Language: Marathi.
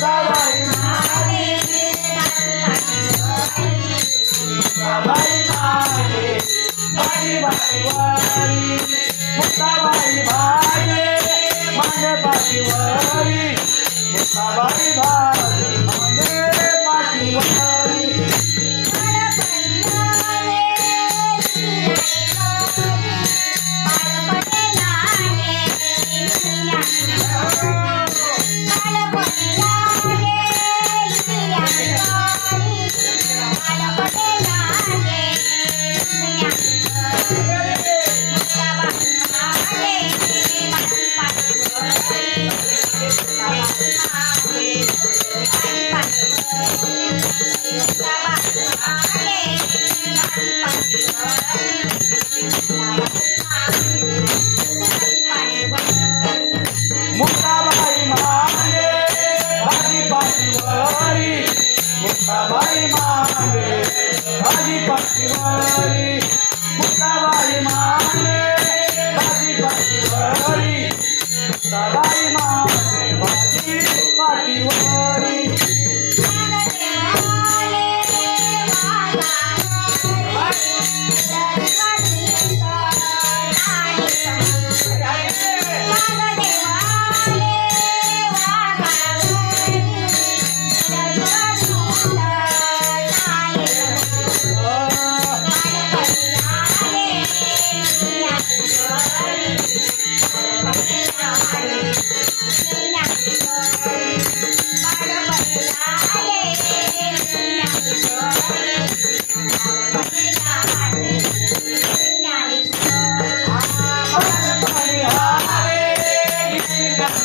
Bye-bye. वारी मुक्ताबाई भागे मांडे पाठीवारी मुक्ताबाई भागे मांडे पाठीवारी